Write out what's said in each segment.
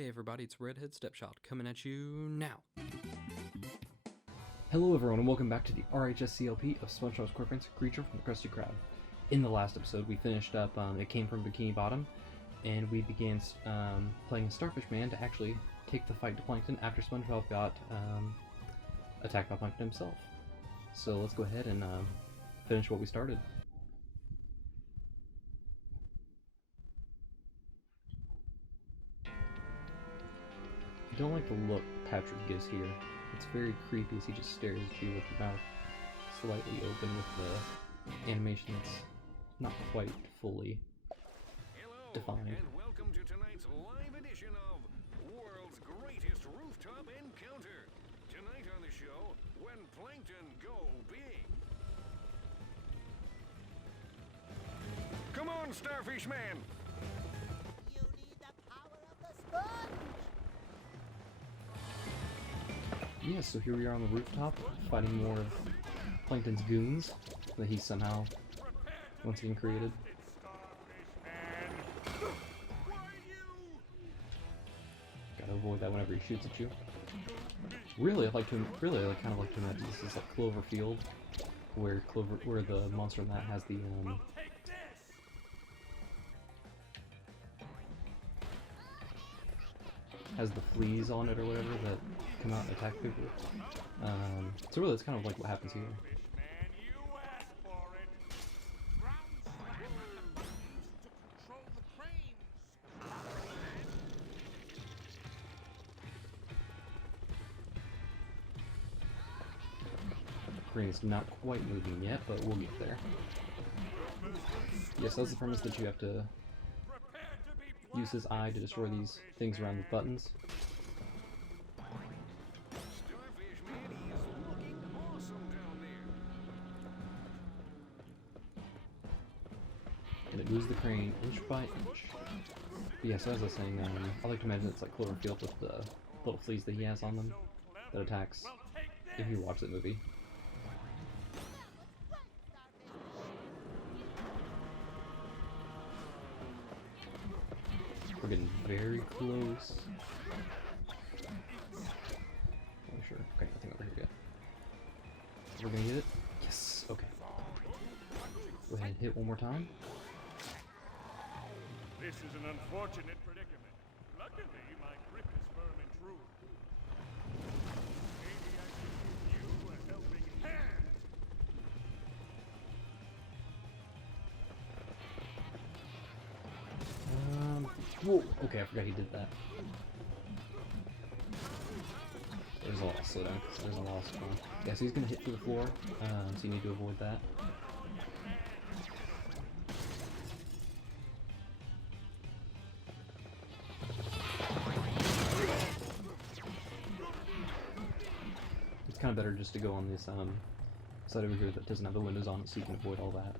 Hey everybody, it's Redhead Stepshot coming at you now. Hello everyone and welcome back to the RHSCLP of SpongeBob SquarePants Creature from the Krusty Krab. In the last episode we finished up It Came from Bikini Bottom, and we began playing a Starfish Man to actually take the fight to Plankton after SpongeBob got attacked by Plankton himself. So let's go ahead and finish what we started. I don't like the look Patrick gives here. It's very creepy as he just stares at you with the mouth slightly open with the animation that's not quite fully defined. Hello, and welcome to tonight's live edition of World's Greatest Rooftop Encounter. Tonight on the show, when Plankton go big. Come on, Starfish Man! You need the power of the sponge! Yeah, so here we are on the rooftop, fighting more of Plankton's goons that he somehow once again created. Gotta avoid that whenever he shoots at you. Really, I kind of like to imagine this is like Cloverfield, where the monster in that has the fleas on it or whatever that come out and attack people. So really, it's kind of like what happens here. The crane's not quite moving yet, but we'll get there. Yes, that's the premise, that you have to use his eye to destroy these things around the buttons. Starfish Man is looking awesome down there. And it moves the crane inch by inch. But yeah, so as I was saying, I like to imagine it's like Cloverfield with the little fleas that he has on them that attacks if you watch that movie. We're getting very close. Oh, sure. Okay, nothing over here yet. We're gonna get it? Yes! Okay. Go ahead and hit one more time. This is an unfortunate predicament. Luckily, my grip is firm and true. Maybe I should give you a helping hand. Whoa! Okay, I forgot he did that. There's a lot of slowdown because there's a lot of spawn. Yeah, so he's gonna hit through the floor, so you need to avoid that. It's kind of better just to go on this side over here that doesn't have the windows on it, so you can avoid all that.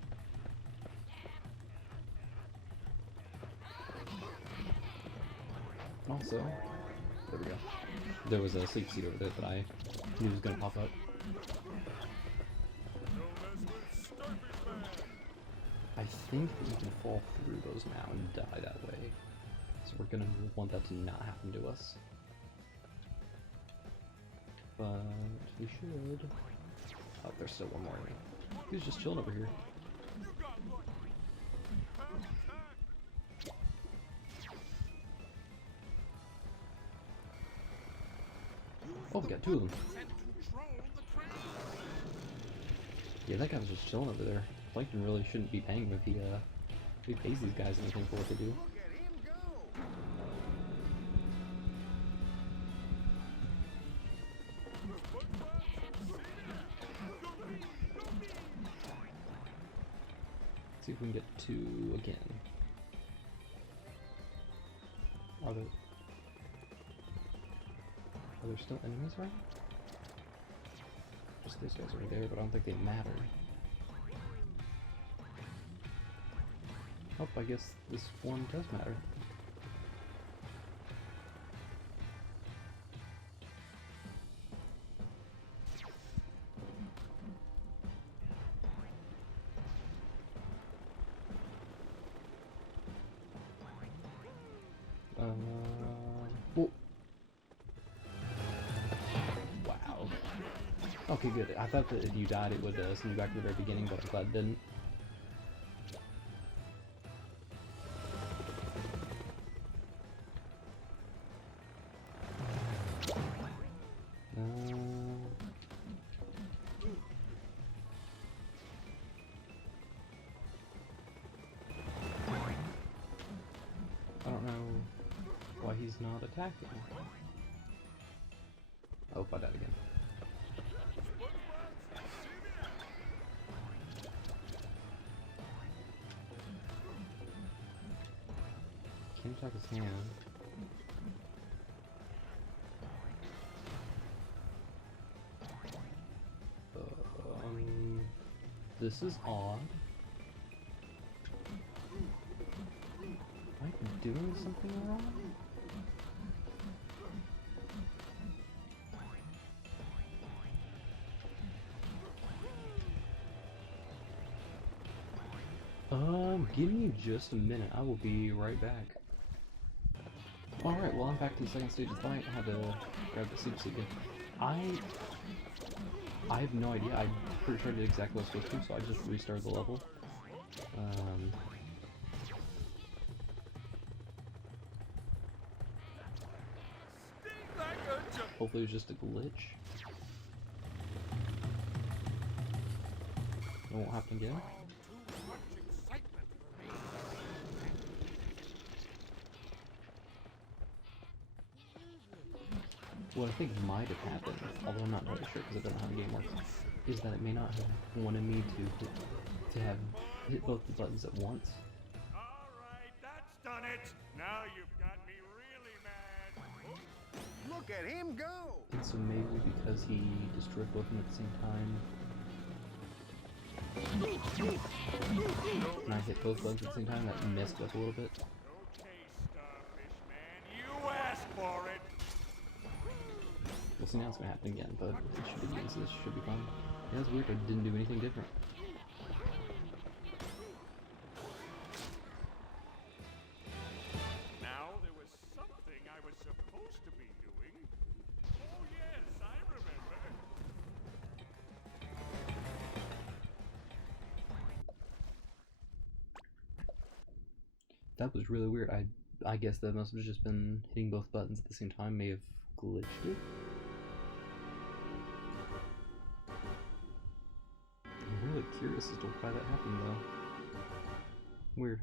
Also, there we go. There was a sleep seat over there that I knew was going to pop up. I think that you can fall through those now and die that way. So we're going to want that to not happen to us. But we should... Oh, there's still one more enemy. He's just chilling over here. Oh, we got two of them. Yeah, that guy was just chilling over there. Plankton really shouldn't be paying him if he pays these guys anything for what they do. Look at him go! Let's see if we can get two again. Are there still enemies around? Just these guys over there, but I don't think they matter. Oh, I guess this one does matter. Okay, good. I thought that if you died it would send you back to the very beginning, but I'm glad it didn't. I don't know why he's not attacking. Oh, I died again. Can't attack his hand. This is odd. Am I doing something wrong? Give me just a minute. I will be right back. Alright, well I'm back to the second stage of the fight. I had to grab the super seed again. I have no idea. I'm pretty sure I did exactly what I was supposed to, so I just restarted the level. Hopefully it was just a glitch. It won't happen again. What I think might have happened, although I'm not really sure because I don't know how the game works, is that it may not have wanted me to have hit both the buttons at once. Alright, that's done it. Now you've got me really mad. Look at him go! And so maybe because he destroyed both of them at the same time, and I hit both buttons at the same time, that messed up a little bit. Okay, Starfish Man, you asked for it. We'll see, now it's gonna happen again, but it should be easy, this should be fine. Yeah, that's weird, I didn't do anything different. Now there was something I was supposed to be doing. Oh yes, I remember. That was really weird. I guess that must have just been hitting both buttons at the same time may have glitched it. I'm really curious as to why that happened though. Weird.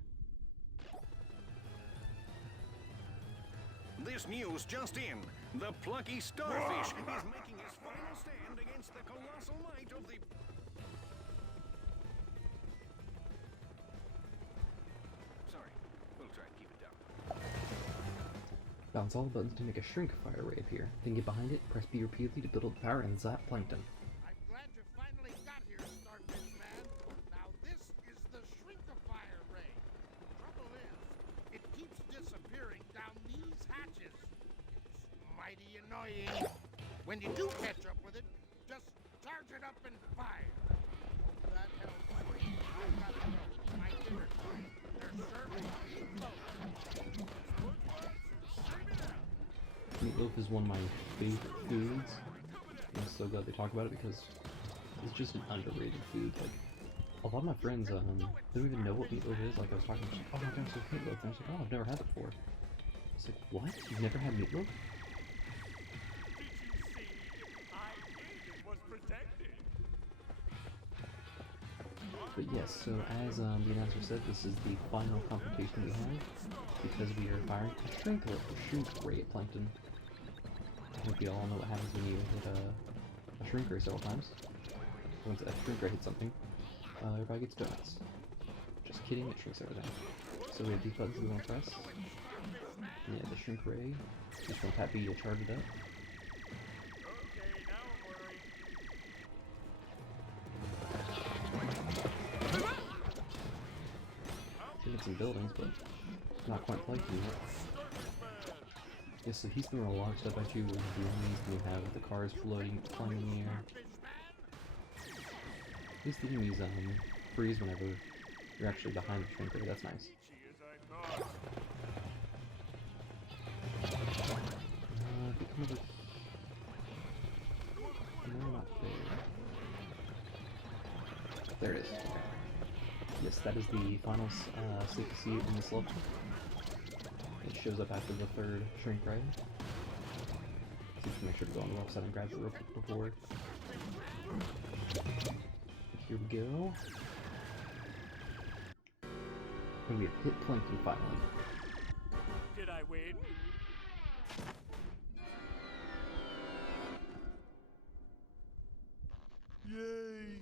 This news just in. The plucky starfish is making his final stand against the colossal might of the... Sorry, we'll try and keep it down. Bounce all the buttons to make a shrink fire ray appear. Then get behind it, press B repeatedly to build up the power and zap Plankton. I'm glad you finally got here, Starfish Man. Now this is the Shrinkifier Ray. Trouble is, it keeps disappearing down these hatches. It's mighty annoying. When you do catch up with it, just charge it up and fire. Hope that helps. I've got to go. My dinner time. They're serving meatloaf. Meatloaf is one of my favorite foods. I'm so glad they talk about it because it's just an underrated food. Like, a lot of my friends, they don't even know what meatloaf is. Like, I was talking to them, oh my gosh, there's meatloaf. And I was like, oh, I've never had it before. It's like, what? You've never had meatloaf? Did you see? I did. It was protected. But yes, so as the announcer said, this is the final confrontation we have because we are firing a shrink ray at Plankton. I think we all know what happens when you hit a shrink ray several times. Once a shrink ray hits something, everybody gets donuts. Just kidding, it shrinks everything. So we have these buttons we want to press. Yeah, the shrink ray. Just want to tap B to charge it up. Okay, now I'm worried. Hit some buildings, but not quite Plankton yet. Yeah, so he's throwing a lot of stuff at you with drones, and we have the cars floating, flying in the air. At least the enemies freeze whenever you're actually behind the shrink ray. That's nice. Peachy as I thought. If you come over... No, not there. There it is. Okay. Yes, that is the final sleepy seed in this level. It shows up after the third shrink ray. So just make sure to go on the left side and grab it real quick before. Here we go. And we have hit Plankton finally. Did I win? Yay!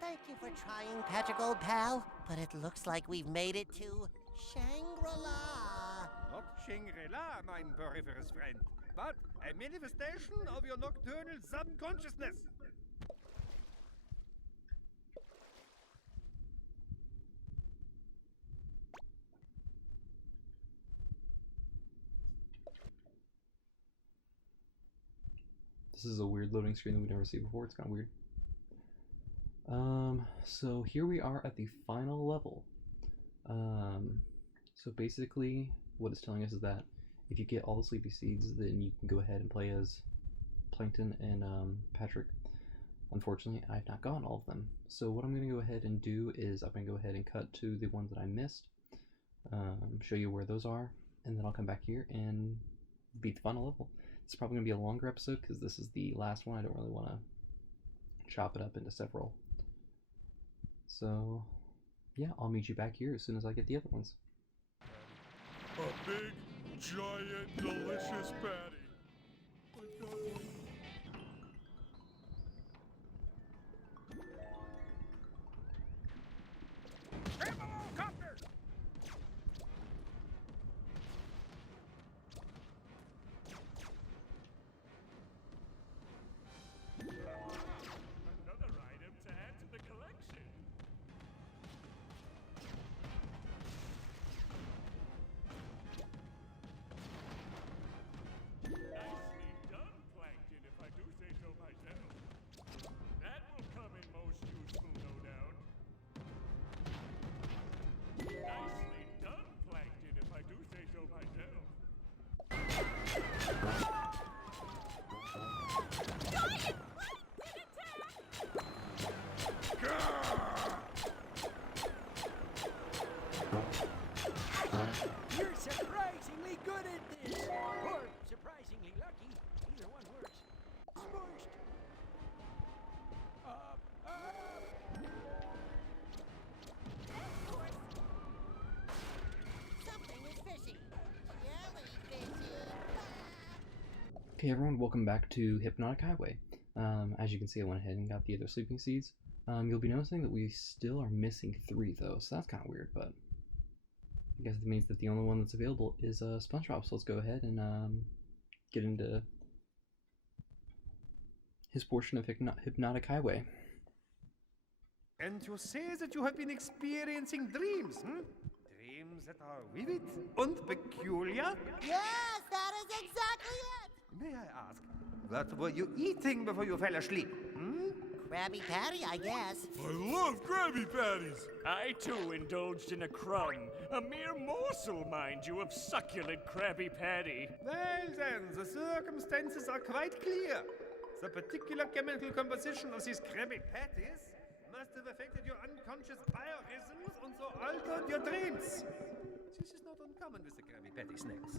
Thank you for trying, Patrick, old pal. But it looks like we've made it to Shangri-La. Not Shangri-La, mein peripherous friend, but a manifestation of your nocturnal subconsciousness. This is a weird loading screen that we've never seen before. It's kind of weird. So here we are at the final level. So basically what it's telling us is that if you get all the sleepy seeds, then you can go ahead and play as Plankton and Patrick. Unfortunately, I've not gotten all of them. So what I'm going to go ahead and do is I'm going to go ahead and cut to the ones that I missed, show you where those are, and then I'll come back here and beat the final level. It's probably going to be a longer episode because this is the last one. I don't really want to chop it up into several. So, yeah, I'll meet you back here as soon as I get the other ones. A big, giant, delicious patty. Another item to add to the collection. Nicely done, Plankton, if I do say so myself. That will come in most useful, no doubt. Nicely done, Plankton, if I do say so myself. You're surprisingly good at this! Or surprisingly lucky. Either one works. Smushed! Something is fishy. Jellyfishy. Okay, everyone, welcome back to Hypnotic Highway. As you can see, I went ahead and got the other sleeping seeds. You'll be noticing that we still are missing 3, though, so that's kind of weird, but I guess that means that the only one that's available is SpongeBob, so let's go ahead and get into his portion of Hypnotic Highway. And you say that you have been experiencing dreams, hmm? Dreams that are vivid and peculiar? Yes, that is exactly it! May I ask, what were you eating before you fell asleep? Hmm? Krabby Patty, I guess. I love Krabby Patties! I too indulged in a crumb, a mere morsel, mind you, of succulent Krabby Patty. Well then, the circumstances are quite clear. The particular chemical composition of these Krabby Patties must have affected your unconscious biorhythms and so altered your dreams. This is not uncommon with the Krabby Patty snacks,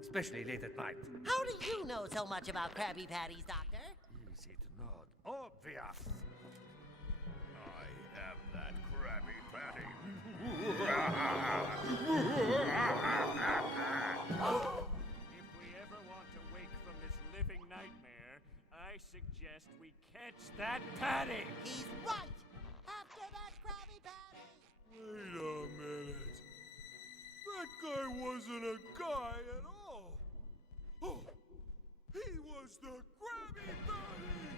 especially late at night. How do you know so much about Krabby Patties, Doctor? Is it not obvious? I am that Krabby Patty. If we ever want to wake from this living nightmare, I suggest we catch that patty. He's right! After that Krabby Patty! Wait a minute. That guy wasn't a guy at all. Oh, he was the Krabby Patty.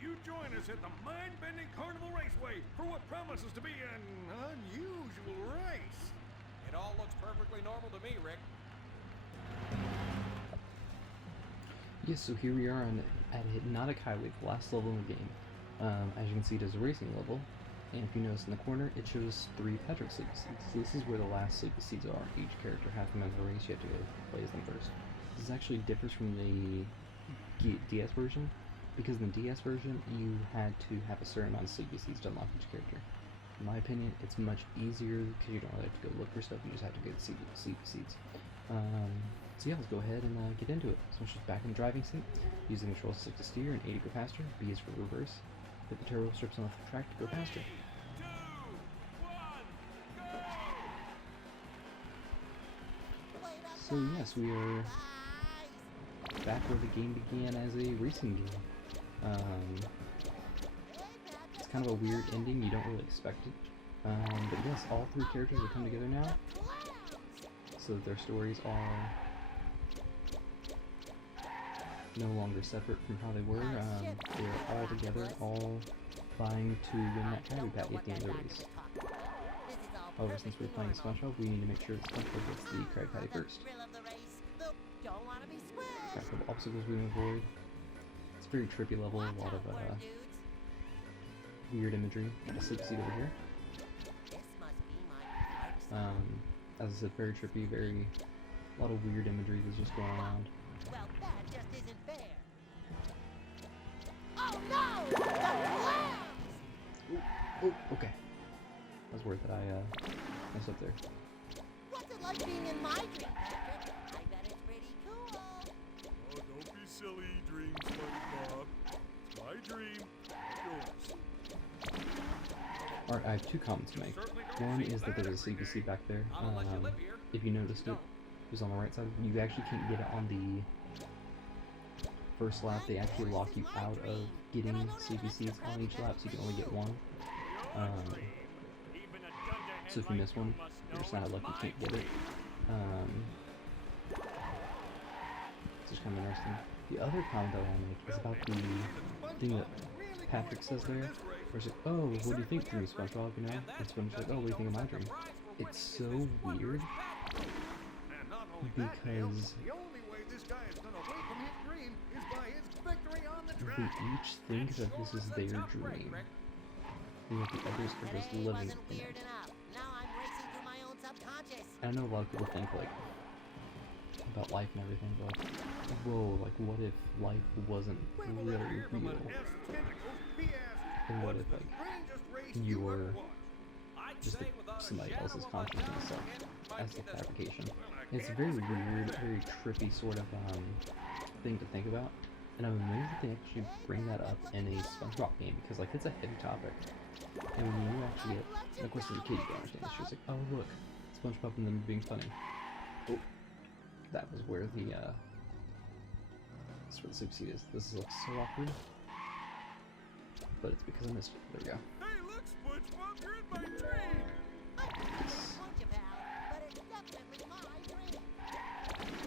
You join us at the mind-bending Carnival Raceway for what promises to be an unusual race. It all looks perfectly normal to me, Rick. Yes, so here we are at Hypnotic Highway, the last level in the game. As you can see, it is a racing level, and if you notice in the corner, it shows 3 Patrick sleepy seeds. So this is where the last sleepy seeds are. Each character has them as a race, you have to go play as them first. This actually differs from the DS version, because in the DS version, you had to have a certain amount of CBCs to unlock each character. In my opinion, it's much easier because you don't really have to go look for stuff, you just have to get CBCs. So yeah, let's go ahead and get into it. So I'm just back in the driving seat, using the control stick to steer and A to go faster, B is for reverse. Hit the turbo strips on the track to go faster. So yes, we are back where the game began as a racing game. It's kind of a weird ending, you don't really expect it. But yes, all three characters have come together now, so that their stories are no longer separate from how they were. They're all together, all vying to win that Krabby Patty at the end of the race. However, since we're playing SpongeBob, we need to make sure that SpongeBob gets the Krabby Patty first. Got a couple obstacles we can avoid. It's a very trippy level, a lot of weird imagery. Got a sleep seat over here. As I said, very trippy, a lot of weird imagery that's just going around. Well, that just isn't fair. Oh no! The clowns! Oh, okay. I was worried that I messed up there. What's it like being in my dream, Patrick? I bet it's pretty cool. Oh, don't be silly, Dream SpongeBob. It's my dream, yours. Alright, I have two comments to make. One is that there's a CBC back there. If you noticed it, it was on the right side. You actually can't get it on the first lap. They actually lock you out of getting CBCs on each lap, so you can only get one. So if you miss one, you're just not lucky you can't get it. It's just kind of interesting. The other comment that I want to make is about the thing that Patrick says there. Where it's like, oh, what do you think to me, SpongeBob, you know? And SpongeBob's like, oh, what do you think of my dream? It's so weird, because they each think that this is their dream, and yet the others are just living in it. I know a lot of people think, like, about life and everything, but like, whoa, like, what if life wasn't really real? And what if, like, you were just somebody else's consciousness, like, as the fabrication? It's a very weird, very trippy sort of thing to think about, and I'm amazed that they actually bring that up in a SpongeBob game, because, like, it's a heavy topic. And when you actually get, and of course, as a kid, you don't understand. It's just like, oh, look, SpongeBob and them being funny. Oh, that was where the that's where the soup seat is. This looks so awkward, but it's because I missed it. There we go. Hey, look, SpongeBob, you're in my dream!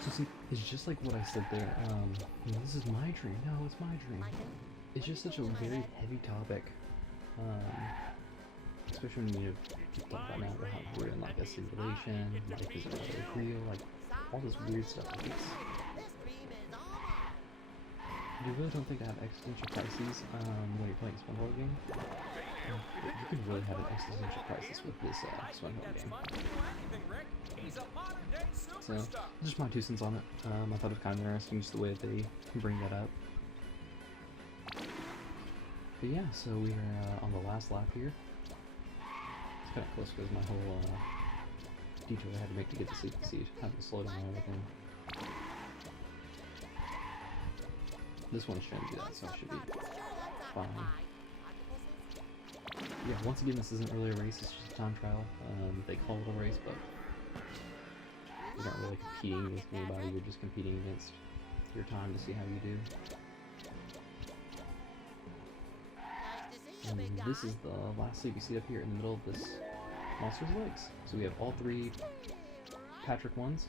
So see, it's just like what I said there. You know, this is my dream. No, it's my dream. It's just such a very heavy topic. Especially when you talk about now about how we're in like a simulation, life isn't really real, like all this weird stuff. Like it's, you really don't think I have existential crises when you're playing a SpongeBob game? You could really have an existential crisis with this SpongeBob game. So, just my 2 cents on it. I thought it was kind of interesting just the way that they bring that up. But yeah, so we are on the last lap here. It's kind of close because my whole detour I had to make to get the seat, having to slow down and everything. This one shouldn't do that, so it should be fine. Yeah, once again, this isn't really a race, it's just a time trial. They call it a race, but you're not really competing against anybody, you're just competing against your time to see how you do. And this is the last CBC up here in the middle of this monster's legs. So we have all 3 Patrick ones,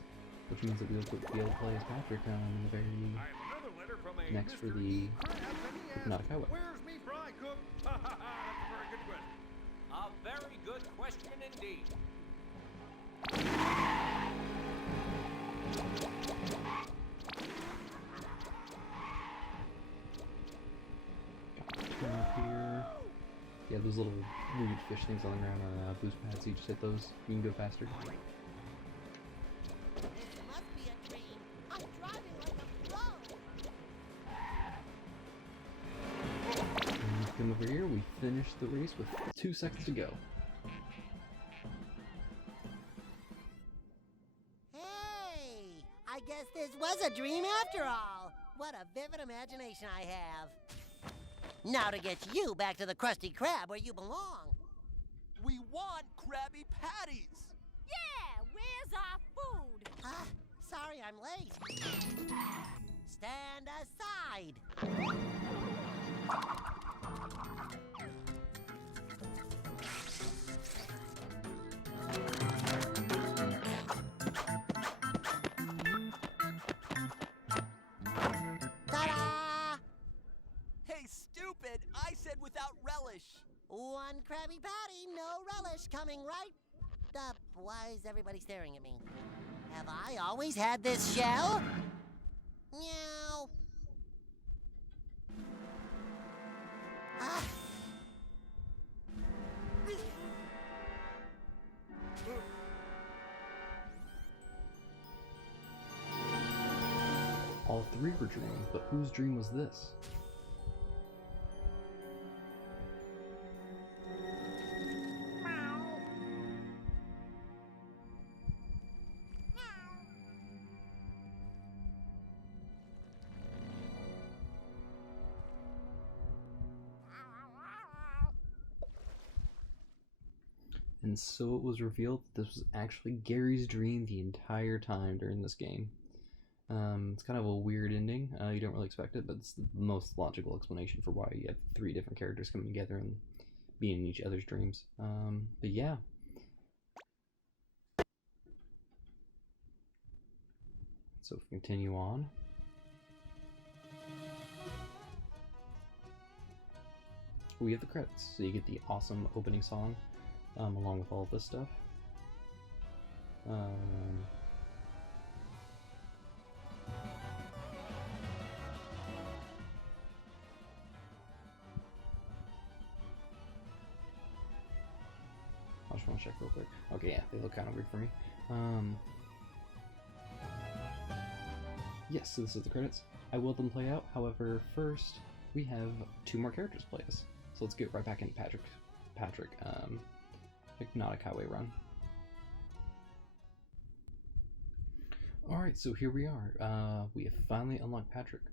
which means that we'll be able to play as Patrick in the very next for the Hypnotic Highway. Where's me fry cook? That's a very good question. A very good question indeed. Turn up here. Yeah, those little weird fish things on the ground are boost pads, so you just hit those, you can go faster. This must be a dream. I'm driving like a pro. Come over here, we finished the race with 2 seconds to go. Hey, I guess this was a dream after all. What a vivid imagination I have. Now to get you back to the Krusty Krab where you belong. We want Krabby Patties! Yeah, where's our food? Sorry I'm late. Stand aside. Ta-da! Hey, stupid! I said without relish! One Krabby Patty, no relish, coming right up. Why is everybody staring at me? Have I always had this shell? Meow. Ah. All three were dreaming, but whose dream was this? And so it was revealed that this was actually Gary's dream the entire time during this game. It's kind of a weird ending. You don't really expect it, but it's the most logical explanation for why you have 3 different characters coming together and being in each other's dreams. But yeah. So if we continue on. We have the credits, so you get the awesome opening song. Along with all of this stuff. I just want to check real quick. Okay, yeah, they look kind of weird for me. Yes, so this is the credits. I will let them play out. However, first we have 2 more characters play us. So let's get right back into Patrick. Hypnotic Highway Run. Alright, so here we are. We have finally unlocked Patrick.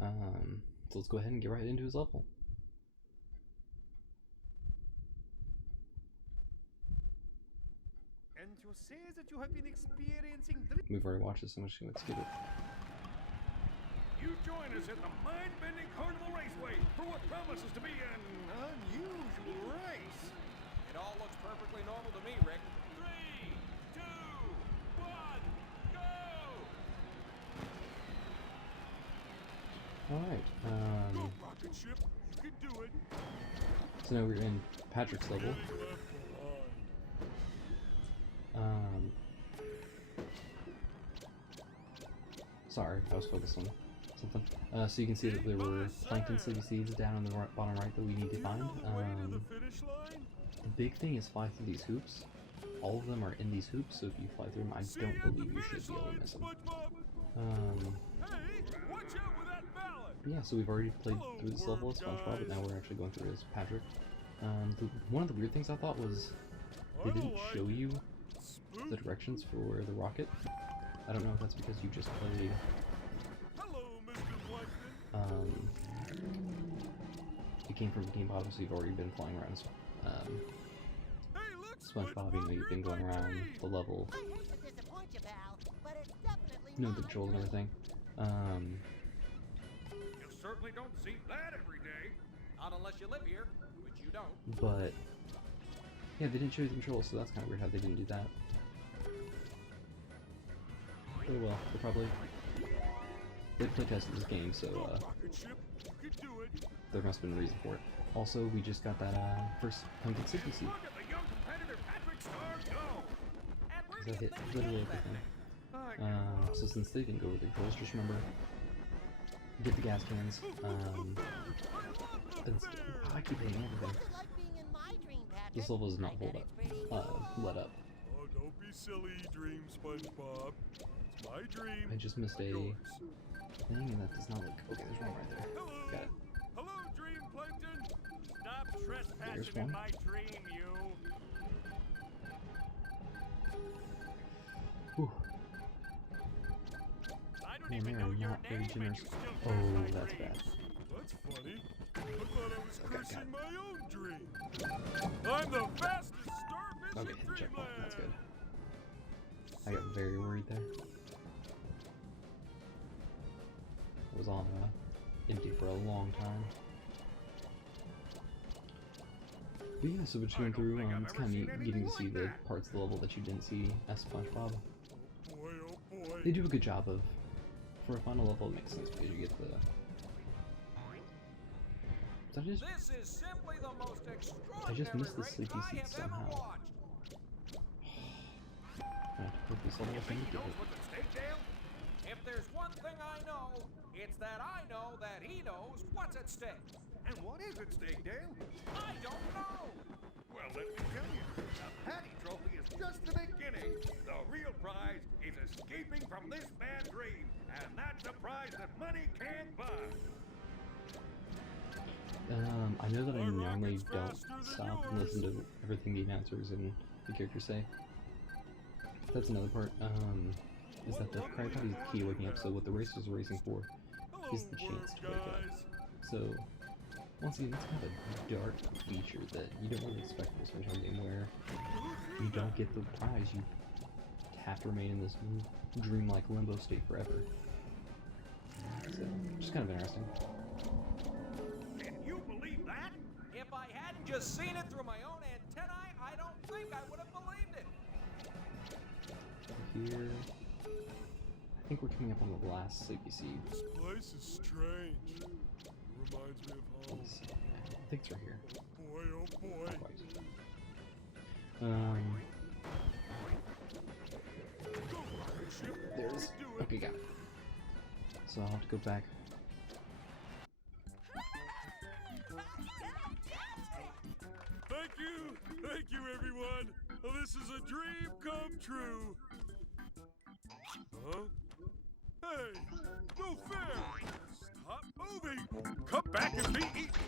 So let's go ahead and get right into his level. And you say that you have been experiencing We've already watched this, so I'm just going to skip it. You join us at the mind-bending Carnival Raceway for what promises to be an unusual race. It all looks perfectly normal to me, Rick. 3, 2, 1, go! Alright, Go, rocket ship! You can do it! so now we're in Patrick's level. Sorry, I was focused on something. So you can see that there were Plankton city seeds down in the bottom right that we need to find. The big thing is fly through these hoops. All of them are in these hoops, so if you fly through them, I don't believe you should be able to miss them. But yeah, so we've already played through this level of SpongeBob, but now we're actually going through as Patrick. One of the weird things I thought was they didn't show you the directions for the rocket. I don't know if that's because you just played it came from Bikini Bottom, so you've already been flying around SpongeBob, you know, you've been going around the level, I hate to disappoint you, pal, but it's definitely you know, the not controls and everything. You certainly don't see that every day. Not unless you live here, which you don't. But yeah, they didn't show you the controls, so that's kind of weird how they didn't do that. Oh well, they play tested this game, so there must have been a reason for it. Also, we just got that first Plankton City seed. Look at the young competitor Patrick Star go! And where So do that you hit think literally you live? everything. So since they didn't go over the controls, just remember, get the gas cans, I keep hitting everything. It's like being in my dream, Patrick. This level is not I bet it's pretty let up. Oh, don't be silly, Dream SpongeBob. It's my dream. I just missed a yours. thing, and that does not look. Okay, there's one right there. Hello. Got it. Hello, Dream Plankton. trespassing in my dream, you. Whew. I don't Man, even they know are your not very name, and generous. you still Oh, curse my that's dreams. bad. That's funny. I thought I was Okay, cursing got my own dream. I'm the fastest starfish Okay, in checkpoint. That's good. Dreamland. I got very worried there. I was on empty for a long time. But yeah, so we're just going through, it's kind of neat getting to see the parts of the level that you didn't see as SpongeBob. Boy, oh boy. They do a good job of, for a final level, it makes sense because you get the... Did I just... This is simply the most I extraordinary just missed the race sleepy I seat have somehow. ever watched. I have to put this level Think he to knows it. what's at stake, Dale? If there's one thing I know, it's that I know that he knows what's at stake. And what is at stake, Dale? I don't know. Well, let me tell you, the Patty Trophy is just the beginning. The real prize is escaping from this bad dream, and that's a prize that money can't buy. I know that I My normally rocket's don't faster than stop and listen to everything the announcers and the characters say. That's another part, is that the Krab Patty is the key to waking up, so what the race is racing for is the chance to wake up. So, once again, it's kind of a dark feature that you don't really expect for a SpongeBob game where you don't get the prize, you have to remain in this dreamlike limbo state forever. So, just kind of interesting. Can you believe that? If I hadn't just seen it through my own antennae, I don't think I would have believed it. Here, I think we're coming up on the last sleepy seed. This place is strange. It reminds me of home. Let's see. I think it's right here. Boy, oh boy. Not quite. There's. Okay, got it. So I'll have to go back. Thank you, everyone. This is a dream come true. Huh? Hey, no fair. Stop moving. Come back and be eaten.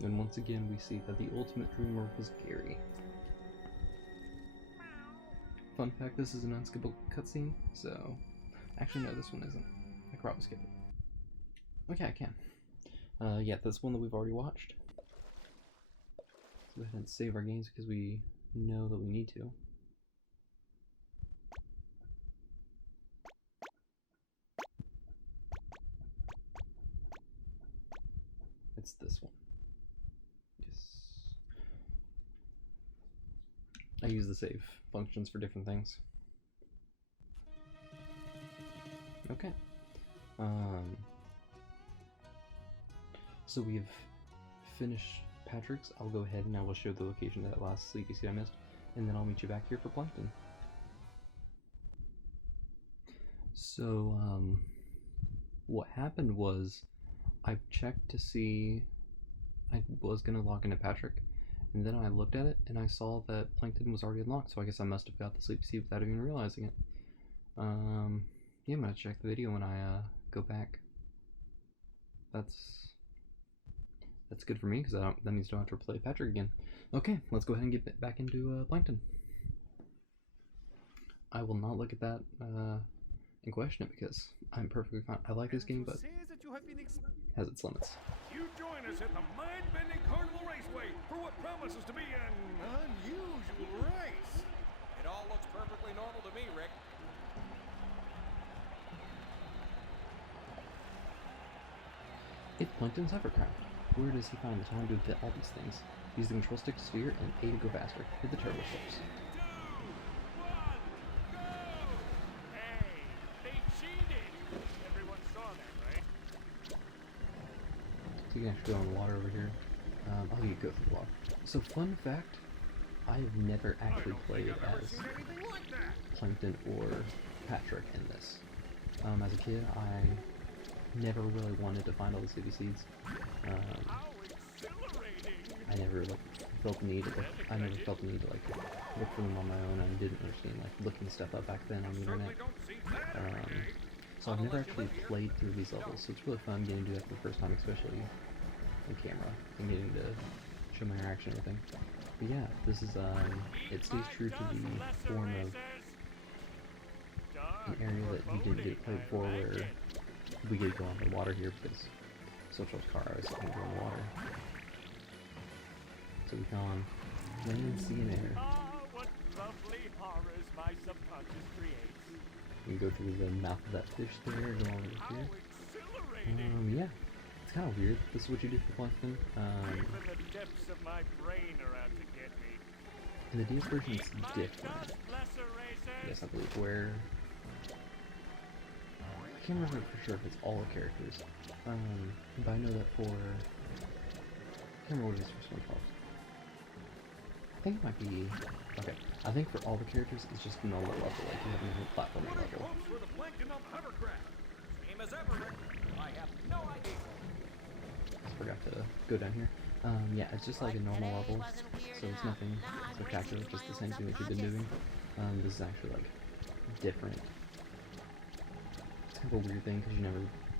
And once again, we see that the ultimate dreamer was Gary. Fun fact, this is an unskippable cutscene, so... Actually, no, this one isn't. I could probably skip it. Okay, I can. Yeah, that's one that we've already watched. Let's go ahead and save our games because we know that we need to. It's this one. Yes. I use the save functions for different things. Okay. So we've finished Patrick's. I'll go ahead and I will show the location of that last sleepy seed I missed, and then I'll meet you back here for Plankton. So, what happened was I checked to see, I was going to log into Patrick, and then I looked at it and I saw that Plankton was already unlocked, so I guess I must have got the sleepy seed without even realizing it. Yeah, I'm going to check the video when I go back. That's good for me, because that means I don't have to replay Patrick again. Okay, let's go ahead and get back into Plankton. I will not look at that and question it, because I'm perfectly fine. I like this game, but has its limits. You join us at the mind-bending Carnival Raceway for what promises to be an unusual race. It all looks perfectly normal to me, Rick. It's Plankton's hovercraft. Where does he find the time to invent all these things? Use the control stick, sphere, and A to go faster. Hit the turbo flips. 2, 1, go! Hey, they cheated! Everyone saw that, right? So you can actually go on the water over here. Oh, you go through the water. So fun fact, I have never actually played as Anything like that. Plankton or Patrick in this. As a kid, I never really wanted to find all the city seeds. How exhilarating! I never like felt the need to like look for them on my own. I didn't understand like looking stuff up back then on the internet. Certainly don't see that every day. So I've never actually played through these levels, so it's really fun getting to do that for the first time, especially on camera, and getting to show my reaction and everything. But yeah, this is, it stays true to the form of an area that we didn't get to play before, where we get to go on the water here, because Social's car always let me go in the water. So we can land, sea, and air. Ah, what lovely horrors my subconscious creates. We can go through the mouth of that fish there, go on over How here. exhilarating! Yeah. It's kind of weird. This is what you do for Plankton. Even the depths of my brain are out to get me. In the DS version, it's My different. dust lesser racers! Yes, I believe where. I can't remember for sure if it's all the characters. But I know that for. I can't remember what it is for SpongeBob. I think it might be. Okay, I think for all the characters, it's just a normal level. Like you have a normal platforming What are your level. hopes for the Plankton on the hovercraft? Same as ever, Rick. I have no idea. Just forgot to go down here. Yeah, it's just like a normal level, so it's nothing spectacular, just the same thing that you've been doing. This is actually like different. It's kind of a weird thing because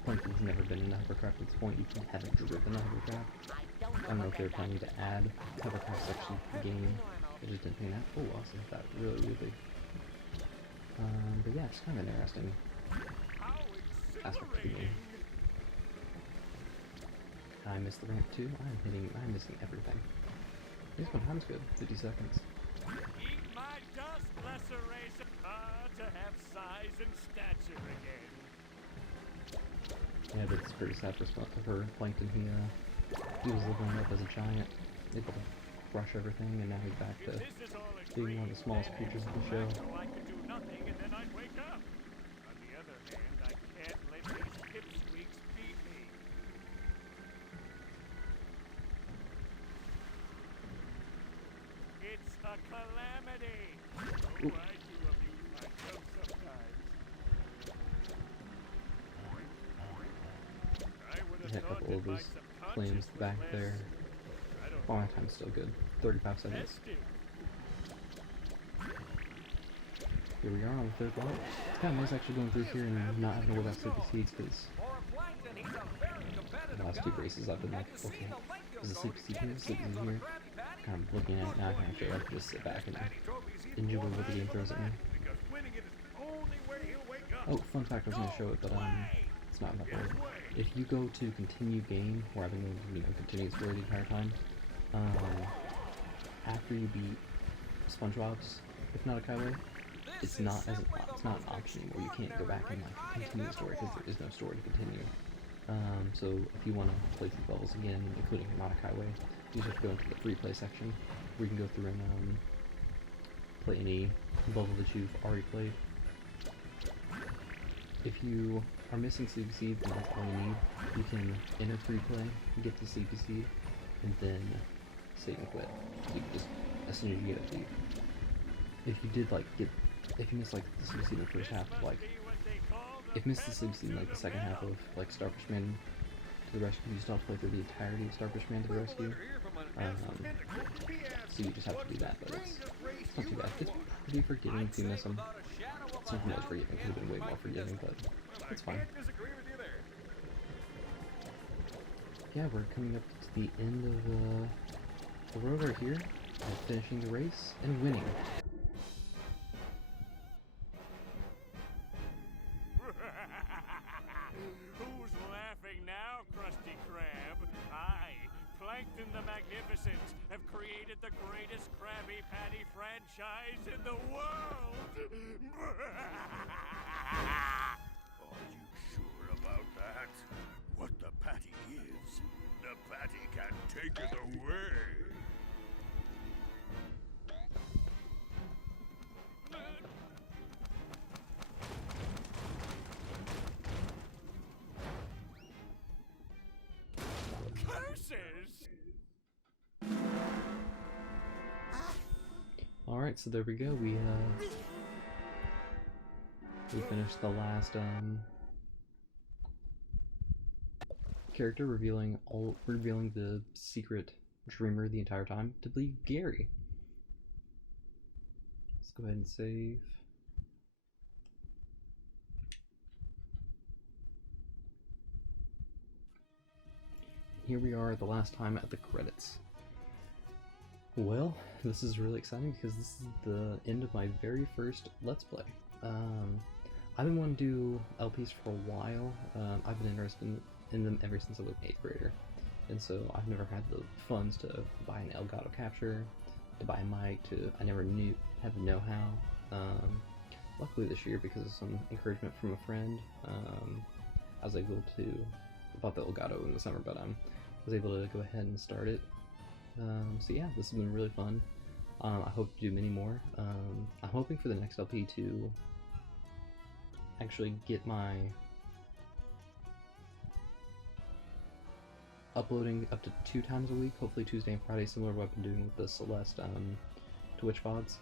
Plankton's never been in a hovercraft at this point. You haven't driven a hovercraft. I don't know if they were planning to add hovercraft section to the game. They just didn't think that. Oh, I see that really weirdly. But yeah, it's kind of an interesting How aspect of the exhilarating! game. I missed the ramp too. I'm missing everything. This one time's good. 50 seconds. Eat my dust, lesser racer! Ah, to have size and stature again. Yeah, but it's pretty sad for Plankton. He was living up as a giant, able to crush everything, and now he's back to If this is all a being one of dream, the smallest creatures of the show. I could do nothing and then I'd wake up. On the other hand, I can't let these pipsqueaks beat me. It's a calamity. Oh, I do amuse myself sometimes. I would Hit have a thought couple of that my those flames subconscious back was there. less, I don't Oh, my know, time's still good. 35 seconds. festive. Here we are on the third level. It's kind of nice actually going through here and not having to worry about super seeds, because the last two races I've been like, okay, is the super seed here? Super seed here? Kind of looking at it now. I can actually like just sit back and enjoy what the game throws at me. Oh, fun fact, I was going to show it, but it's not in that board. If you go to continue game, where I've been going to continue story the entire time, after you beat SpongeBob's Hypnotic Highway, it's not an option anymore. You can't go back and like continue the story because there is no story to continue. So if you want to play these levels again, including Hypnotic Highway, you just have to go into the free play section where you can go through and play any level that you've already played. If you are missing Sleepy Seed, then that's all you need. You can enter free play, get the Sleepy Seed, and then save and quit. So you can just, as soon as you get it, leave. If you did like if you missed like the Sleepy Seed in the first half of like, if you missed the Sleepy Seed in like the second half of like Starfish Man to the Rescue, you still have to play through the entirety of Starfish Man to the Rescue. So you just have to do that, but it's not too bad. It's pretty forgiving if you miss them. It's not the most forgiving, it could have been way more forgiving, but it's fine. Yeah, we're coming up to the end of the road right here, finishing the race and winning. Who's laughing now, Krusty Krab? I, Plankton the Magnificent, have created the greatest Krabby Patty franchise in the world! Are you sure about that? What the patty gives, the patty can take it away. Curses! Alright, so there we go. We we finished the last character revealing the secret dreamer the entire time to be Gary. Let's go ahead and save. Here we are the last time at the credits. Well, this is really exciting because this is the end of my very first Let's Play. I've been wanting to do LPs for a while. I've been interested in them ever since I was an 8th grader. And so I've never had the funds to buy an Elgato capture, to buy a mic, I never had the know-how. Luckily this year, because of some encouragement from a friend, I was able to, I bought the Elgato in the summer, but I was able to go ahead and start it. So yeah, this has been really fun. I hope to do many more. I'm hoping for the next LP to actually get my uploading up to 2 times a week, hopefully Tuesday and Friday, similar to what I've been doing with the Celeste Twitch VODs.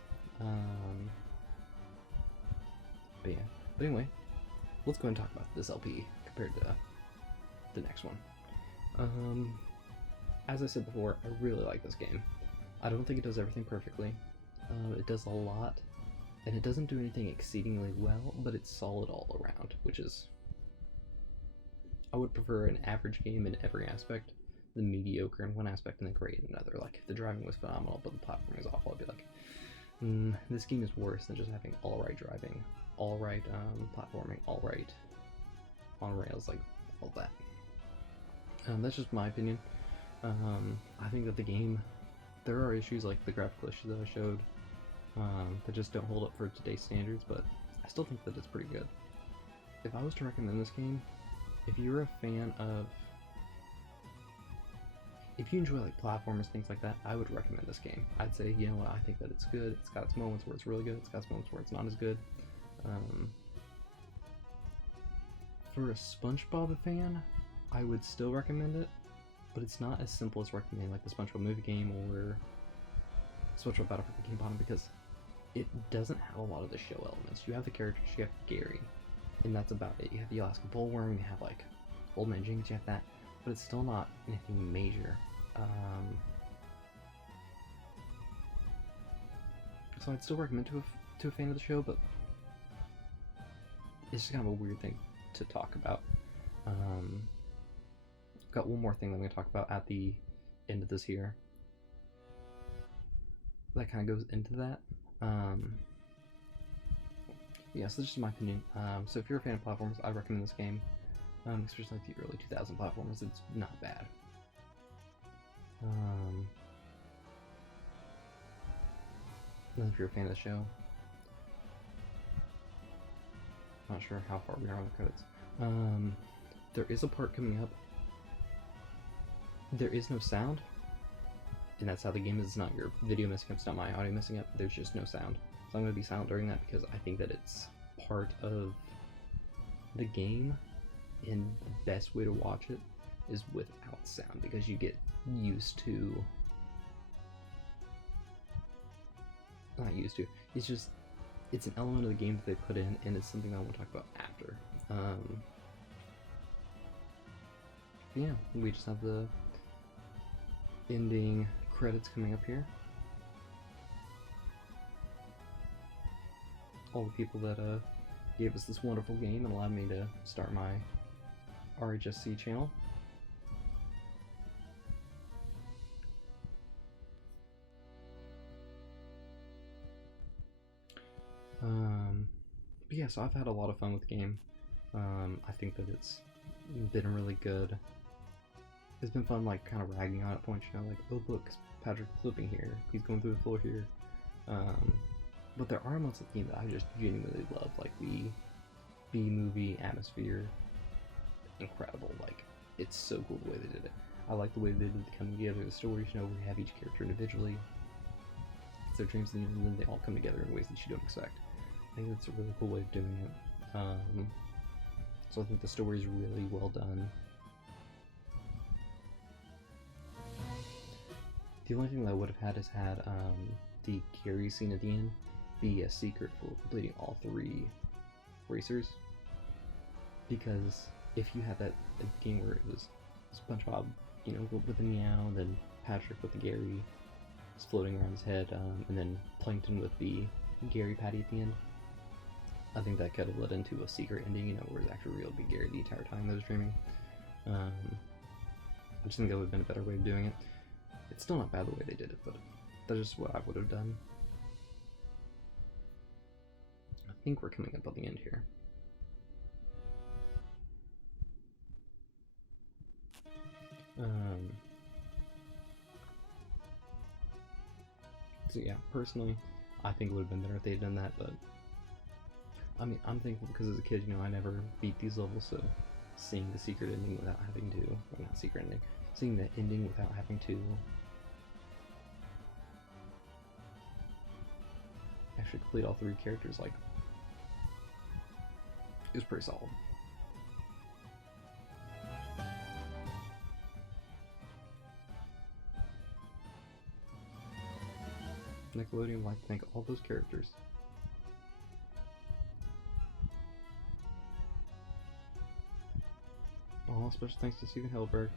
But yeah, but anyway, let's go and talk about this LP compared to the next one. As I said before, I really like this game. I don't think it does everything perfectly. It does a lot, and it doesn't do anything exceedingly well, but it's solid all around, which is... I would prefer an average game in every aspect than mediocre in one aspect and then great in another. Like, if the driving was phenomenal but the platforming is awful, I'd be like, this game is worse than just having alright driving, alright platforming, alright on rails, like, all that. That's just my opinion. I think that the game, there are issues like the graphical issues that I showed that just don't hold up for today's standards, but I still think that it's pretty good. If I was to recommend this game, if you're a fan of, if you enjoy like platformers, things like that, I would recommend this game. I'd say, you know what, I think that it's good. It's got its moments where it's really good. It's got its moments where it's not as good. For a SpongeBob fan, I would still recommend it, but it's not as simple as recommending like the SpongeBob movie game or SpongeBob Battle for Bikini Bottom, because it doesn't have a lot of the show elements. You have the characters, you have Gary, and that's about it. You have the Alaska Bullworm, you have like Old Man Jinx, you have that, but it's still not anything major. So I'd still recommend to a fan of the show, but it's just kind of a weird thing to talk about. Got one more thing that I'm going to talk about at the end of this here. That kind of goes into that. Yeah, so this is my opinion. So if you're a fan of platformers, I recommend this game. Especially like the early 2000 platformers, it's not bad. And if you're a fan of the show, not sure how far we are on the credits. There is a part coming up. There is no sound, and that's how the game is. It's not your video messing up, it's not my audio messing up. There's just no sound. So I'm going to be silent during that because I think that it's part of the game, and the best way to watch it is without sound, because you get used to... Not used to. It's just... It's an element of the game that they put in, and it's something I want to talk about after. Yeah, we just have the ending credits coming up here. All the people that gave us this wonderful game and allowed me to start my RHSC channel. But yeah, so I've had a lot of fun with the game. I think that it's been really good. It's been fun, like, kind of ragging on at points, you know, like, oh look, Patrick's flipping here, he's going through the floor here. But there are elements of the game that I just genuinely love, like the B-movie atmosphere. Incredible, like, it's so cool the way they did it. I like the way they did the coming together of the stories, you know, we have each character individually. It's their dreams, and then they all come together in ways that you don't expect. I think that's a really cool way of doing it. So I think the story is really well done. The only thing that I would have had is the Gary scene at the end be a secret for completing all 3 racers, because if you had that game where it was SpongeBob, you know, with the meow, and then Patrick with the Gary just floating around his head, and then Plankton with the Gary Patty at the end, I think that could have led into a secret ending, you know, where it's actually real to be Gary the entire time that was dreaming. I just think that would have been a better way of doing it. It's still not bad the way they did it, but that's just what I would have done. I think we're coming up on the end here. So yeah, personally, I think it would have been better if they had done that, but I mean, I'm thankful because as a kid, you know, I never beat these levels, so seeing the secret ending without having to, well, not secret ending, seeing the ending without having to actually complete all 3 characters, like, it was pretty solid. Nickelodeon would like to thank all those characters. Oh, special thanks to Steven Hilberg.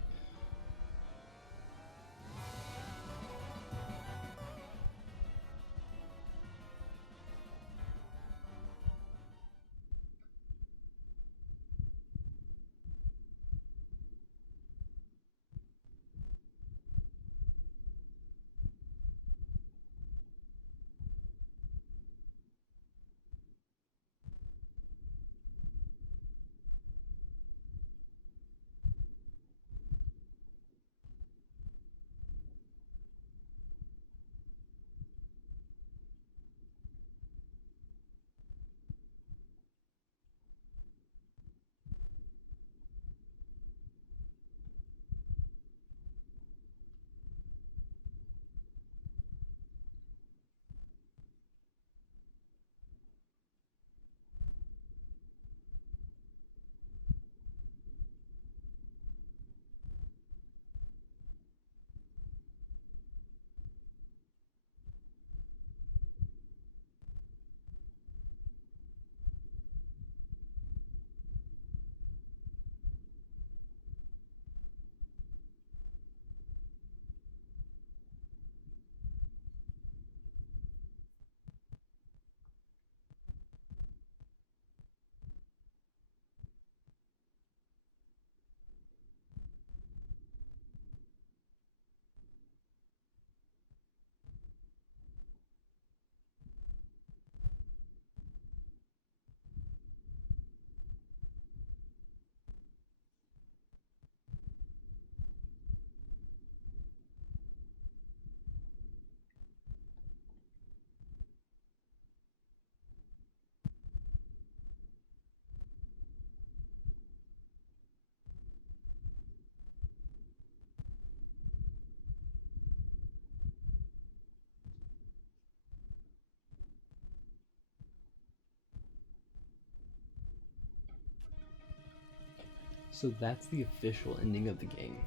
So that's the official ending of the game.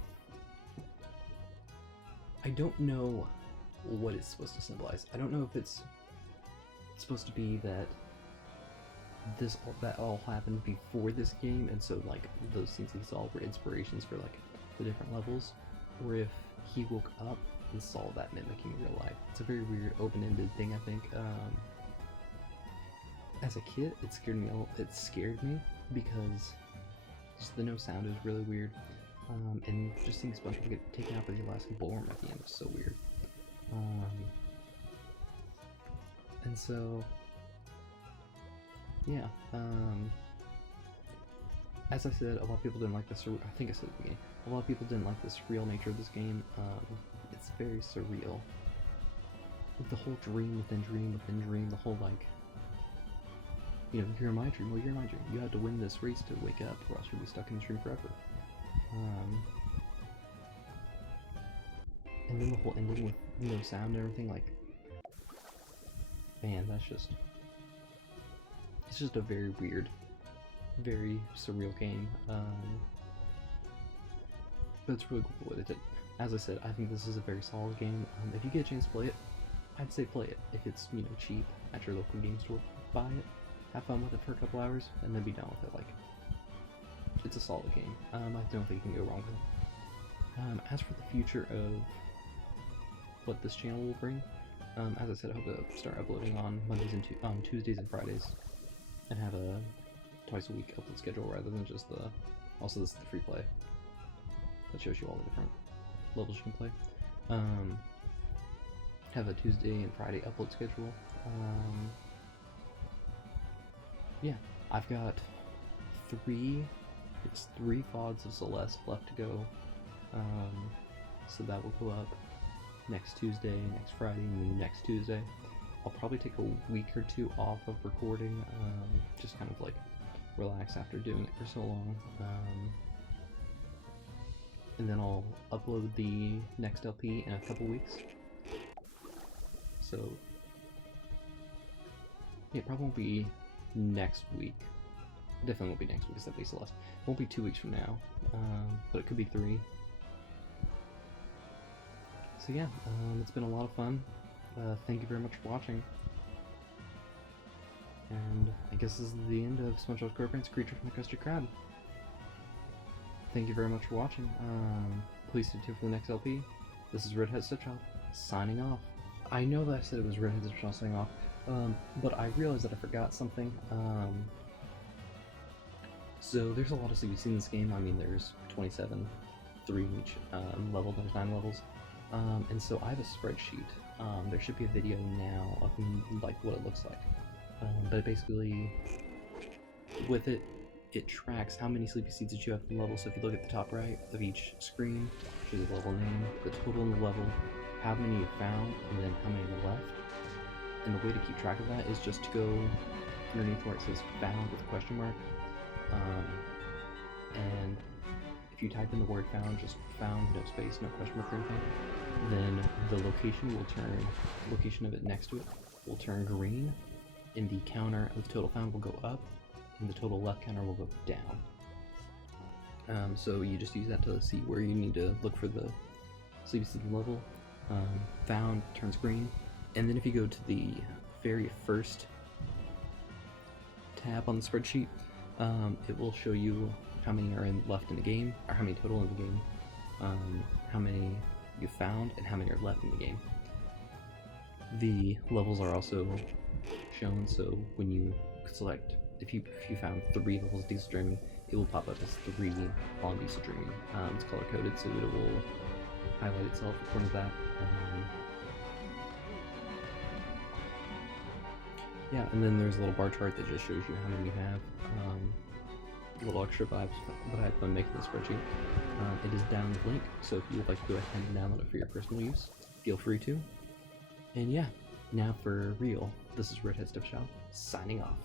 I don't know what it's supposed to symbolize. I don't know if it's supposed to be that that all happened before this game, and so like those things he saw were inspirations for like the different levels, or if he woke up and saw that mimicking real life. It's a very weird, open-ended thing, I think. As a kid, it scared me. It scared me because just the no sound is really weird, and just seeing SpongeBob get taken out by the Alaskan bullworm at the end was so weird. And so, yeah. As I said, a lot of people didn't like this. I think I said at the beginning. A lot of people didn't like the surreal nature of this game. It's very surreal. With the whole dream within dream within dream, the whole like, you know, you're in my dream, well you're in my dream. You have to win this race to wake up, or else you'll be stuck in the dream forever. And then the whole ending with no sound and everything, like, man, that's just, it's just a very weird, very surreal game. But it's really cool what it did. As I said, I think this is a very solid game. If you get a chance to play it, I'd say play it. If it's, you know, cheap at your local game store, buy it. have fun with it for a couple hours, and then be done with it. Like, it's a solid game. I don't think you can go wrong with it. As for the future of what this channel will bring, as I said, I hope to start uploading on Mondays and Tuesdays and Fridays, and have a twice a week upload schedule rather than just the. Also, this is the free play that shows you all the different levels you can play. Have a Tuesday and Friday upload schedule. Yeah, I've got three VODs of Celeste left to go. So that will go up next Tuesday, next Friday, and then next Tuesday. I'll probably take a week or two off of recording, just kind of like relax after doing it for so long. And then I'll upload the next LP in a couple weeks. So yeah, it probably won't be next week. Definitely won't be next week, because that'd be Celeste. It won't be 2 weeks from now, but it could be 3. So yeah, it's been a lot of fun. Thank you very much for watching. And I guess this is the end of SpongeBob SquarePants Creature from the Krusty Krab. Thank you very much for watching. Please stay tuned for the next LP. This is Redhead Stepchild, signing off. I know that I said it was Redhead Stepchild signing off, but I realized that I forgot something. So there's a lot of CBC in this game. I mean, there's 27, 3 in each level. There's 9 levels. And so I have a spreadsheet. There should be a video now of like what it looks like. But basically, with it, it tracks how many sleepy seeds that you have in the level. So if you look at the top right of each screen, shows the level name, the total in the level, how many you found, and then how many are left. And the way to keep track of that is just to go underneath where it says found with a question mark. And if you type in the word found, just found, no space, no question mark or anything, then the location of it next to it will turn green, and the counter of the total found will go up, and the total left counter will go down. So you just use that to see where you need to look for the sleepy seed level. Found turns green, and then if you go to the very first tab on the spreadsheet, it will show you how many are left in the game, or how many total in the game, how many you found, and how many are left in the game. The levels are also shown, so when you select, if you found 3 levels of Diesel Dreaming, it will pop up as 3 on Diesel Dreaming. It's color coded, so it will highlight itself according to that. Yeah, and then there's a little bar chart that just shows you how many you have. A little extra vibes that I had fun making the spreadsheet. It is down the link, so if you would like to go ahead and download it for your personal use, feel free to. And yeah, now for real, this is Redhead Stepchild, signing off.